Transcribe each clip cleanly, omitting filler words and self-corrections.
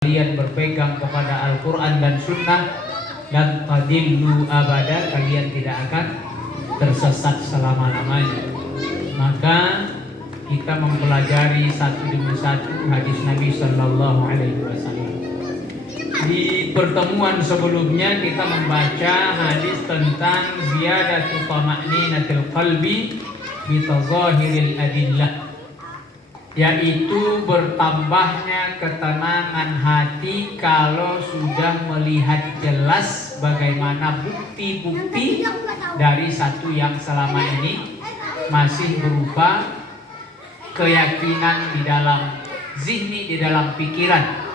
Kalian berpegang kepada Al-Quran dan Sunnah, dan tadillu abada, kalian tidak akan tersesat selama-lamanya. Maka kita mempelajari satu demi satu hadis Nabi Sallallahu Alaihi Wasallam. Di pertemuan sebelumnya kita membaca hadis tentang ziyadatu tama'ninatil qalbi bitazahiril adillah, yaitu bertambahnya ketenangan hati kalau sudah melihat jelas bagaimana bukti-bukti dari satu yang selama ini masih berupa keyakinan di dalam zihni, di dalam pikiran.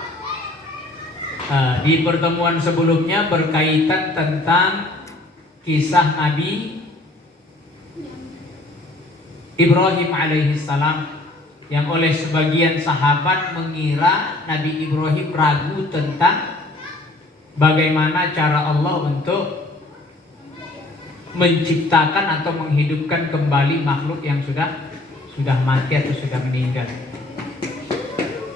Di pertemuan sebelumnya berkaitan tentang kisah Nabi Ibrahim alaihissalam, yang oleh sebagian sahabat mengira Nabi Ibrahim ragu tentang bagaimana cara Allah untuk menciptakan atau menghidupkan kembali makhluk yang sudah mati atau sudah meninggal.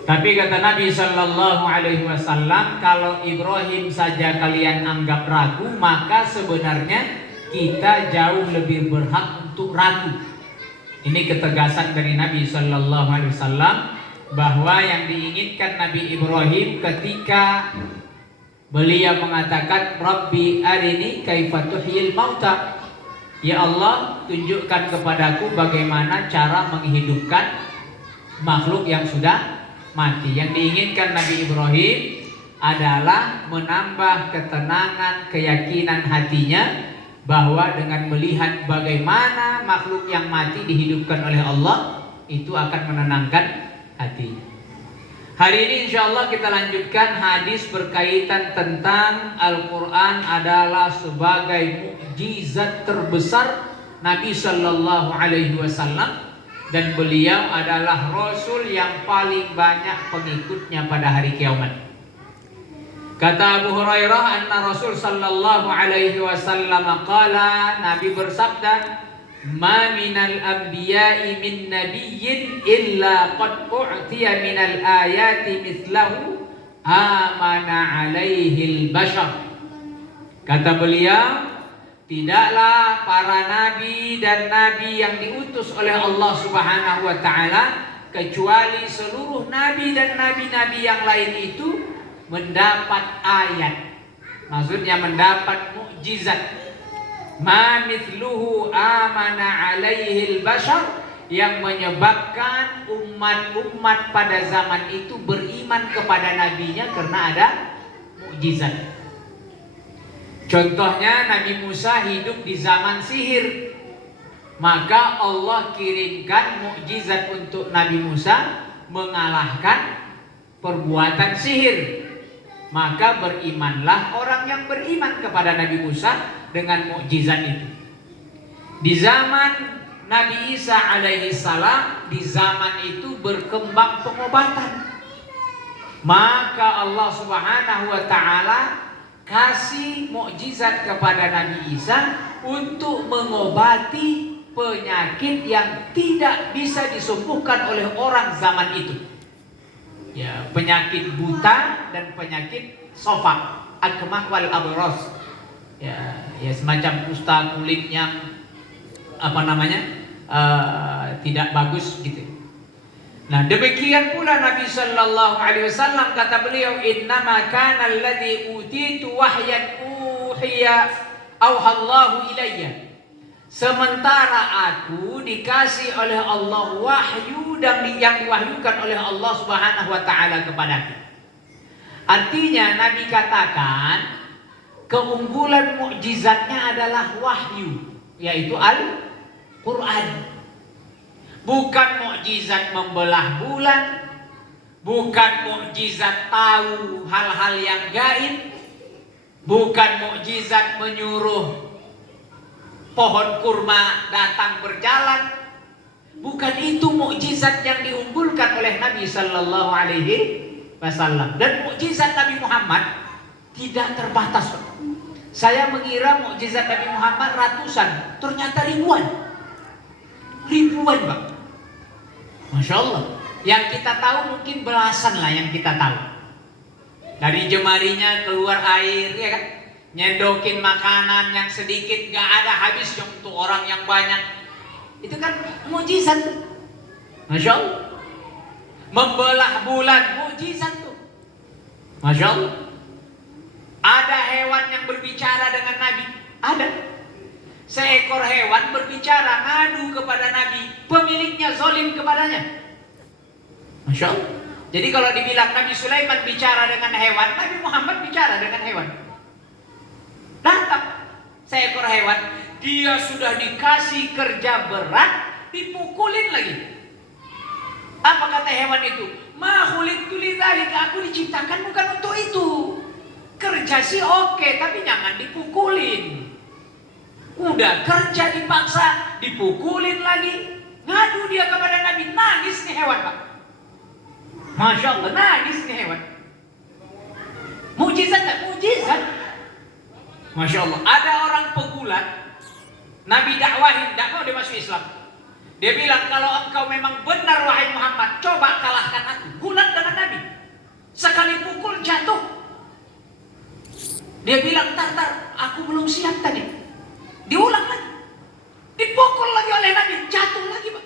Tapi kata Nabi Sallallahu Alaihi Wasallam, kalau Ibrahim saja kalian anggap ragu, maka sebenarnya kita jauh lebih berhak untuk ragu. Ini ketegasan dari Nabi Sallallahu Alaihi Wasallam bahwa yang diinginkan Nabi Ibrahim ketika beliau mengatakan Rabbi arini kaifa tuhyil mauta, ya Allah tunjukkan kepadaku bagaimana cara menghidupkan makhluk yang sudah mati. Yang diinginkan Nabi Ibrahim adalah menambah ketenangan keyakinan hatinya bahwa dengan melihat bagaimana makhluk yang mati dihidupkan oleh Allah, itu akan menenangkan hatinya. Hari ini insya Allah kita lanjutkan hadis berkaitan tentang Al-Quran adalah sebagai mukjizat terbesar Nabi Sallallahu Alaihi Wasallam, dan beliau adalah Rasul yang paling banyak pengikutnya pada hari kiamat. Kata Abu Hurairah, anna Rasul Sallallahu Alaihi Wasallam qala, Nabi bersabda, ma minal anbiya'i min nabiyyin illa qad u'tiya minal ayati mithlahu amana alaihi al-bashar. Kata beliau, tidaklah para nabi dan nabi yang diutus oleh Allah Subhanahu wa taala kecuali seluruh nabi dan nabi-nabi yang lain itu mendapat ayat, maksudnya mendapat mukjizat. Ma mithluhu amana alaihi al-bashar, yang menyebabkan umat-umat pada zaman itu beriman kepada nabinya karena ada mukjizat. Contohnya Nabi Musa hidup di zaman sihir, maka Allah kirimkan mukjizat untuk Nabi Musa mengalahkan perbuatan sihir. Maka berimanlah orang yang beriman kepada Nabi Musa dengan mukjizat itu. Di zaman Nabi Isa alaihi salam, di zaman itu berkembang pengobatan. Maka Allah Subhanahu wa taala kasih mukjizat kepada Nabi Isa untuk mengobati penyakit yang tidak bisa disembuhkan oleh orang zaman itu. Ya, penyakit buta dan penyakit sofak, akmah wal abros. Ya semacam kusta kulit yang tidak bagus gitu. Nah, demikian pula Nabi Sallallahu Alaihi Wasallam, kata beliau, innama kana alladhi utitu wahyan uhiya auhallahu ilayya. Sementara aku dikasih oleh Allah wahyu dan yang diwahyukan oleh Allah Subhanahu wa taala kepadaku. Artinya Nabi katakan keunggulan mukjizatnya adalah wahyu, yaitu Al-Quran. Bukan mukjizat membelah bulan, bukan mukjizat tahu hal-hal yang gaib, bukan mukjizat menyuruh pohon kurma datang berjalan. Bukan itu mukjizat yang diunggulkan oleh Nabi Sallallahu Alaihi Wasallam. Dan mukjizat Nabi Muhammad tidak terbatas. Saya mengira mukjizat Nabi Muhammad ratusan, ternyata ribuan, Pak. Masya Allah. Yang kita tahu mungkin belasan lah yang kita tahu. Dari jemarinya keluar air, ya kan? Nyendokin makanan yang sedikit gak ada habis untuk orang yang banyak. Itu kan mukjizat. Masya Allah. Membelah bulan, mukjizat tuh. Masya Allah. Ada hewan yang berbicara dengan Nabi. Ada. Seekor hewan berbicara, ngadu kepada Nabi. Pemiliknya zalim kepadanya. Masya Allah. Jadi kalau dibilang Nabi Sulaiman bicara dengan hewan, Nabi Muhammad bicara dengan hewan. Datang seekor hewan, dia sudah dikasih kerja berat, dipukulin lagi. Apa kata hewan itu? Ma khuliqtu lidzalika, aku diciptakan bukan untuk itu. Kerja sih oke, tapi jangan dipukulin. Udah kerja dipaksa, dipukulin lagi. Ngadu dia kepada Nabi, nangis nih hewan, Pak. Masya Allah, nangis nih hewan. Mujizat tak? Mujizat. Masya Allah, ada orang pegulat, Nabi dakwahin, dakwah dia masuk Islam. Dia bilang, kalau engkau memang benar wahai Muhammad, coba kalahkan aku. Gulat dengan Nabi. Sekali pukul jatuh. Dia bilang, tar, aku belum siap tadi. Diulang lagi. Dipukul lagi oleh Nabi, jatuh lagi, Pak.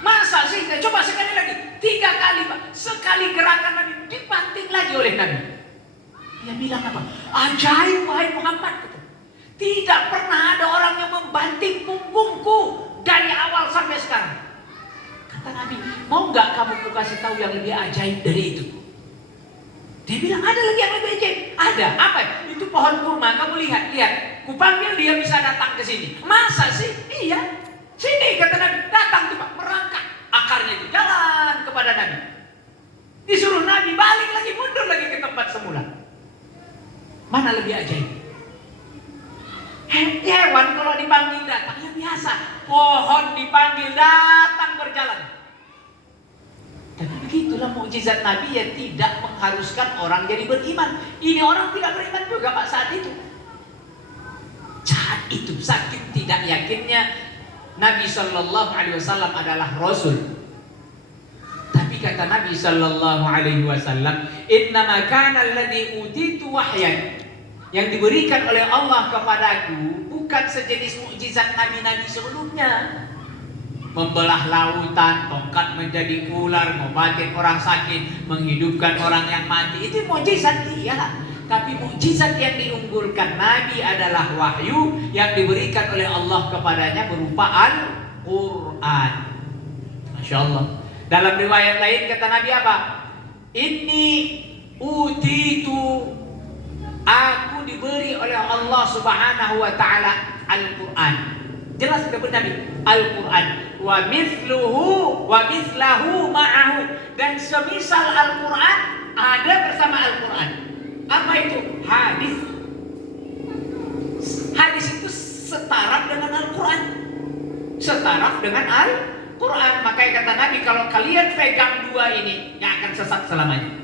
Masa sih? Coba sekali lagi. 3 kali, Pak. Sekali gerakan Nabi, dibanting lagi oleh Nabi. Dia bilang apa? Ajaib wahai Muhammad. Tidak pernah ada orang yang membanting punggungku dari awal sampai sekarang. Kata Nabi, mau gak kamu kasih tahu yang lebih ajaib dari itu? Dia bilang, ada lagi yang lebih ajaib. Ada, apa? Itu pohon kurma, kamu lihat. Kupanggil dia bisa datang ke sini. Masa sih? Iya. Sini, kata Nabi, datang tuh Pak, merangkak. Akarnya itu jalan kepada Nabi. Disuruh Nabi balik lagi, mundur lagi ke tempat semula. Mana lebih ajaib? Hewan kalau dipanggil datang, ya biasa. Pohon dipanggil datang berjalan. Tapi begitulah mukjizat Nabi yang tidak mengharuskan orang jadi beriman. Ini orang tidak beriman juga Pak saat itu. Saat itu saking tidak yakinnya Nabi Shallallahu Alaihi Wasallam adalah Rasul. Tapi kata Nabi Shallallahu Alaihi Wasallam, Innama kana alladhi utitu wahyan, yang diberikan oleh Allah kepadaku bukan sejenis mukjizat nabi-nabi sebelumnya. Membelah lautan, tongkat menjadi ular, ngobatin orang sakit, menghidupkan orang yang mati. Itu mukjizat, iya. Tapi mukjizat yang diunggulkan Nabi adalah wahyu yang diberikan oleh Allah kepadanya berupa Al-Quran. Masya Allah. Dalam riwayat lain kata Nabi apa? Inni utitu, aku diberi oleh Allah Subhanahu wa taala Al-Quran. Jelas sudah benar Nabi, Al-Quran. Wa mithluhu wa mithlahu ma'ahu, dan semisal Al-Quran ada bersama Al-Quran. Apa itu? Hadis. Hadis itu setaraf dengan Al-Quran. Setaraf dengan Al-Quran. Makanya kata Nabi, kalau kalian pegang dua ini, yang akan sesat selamanya.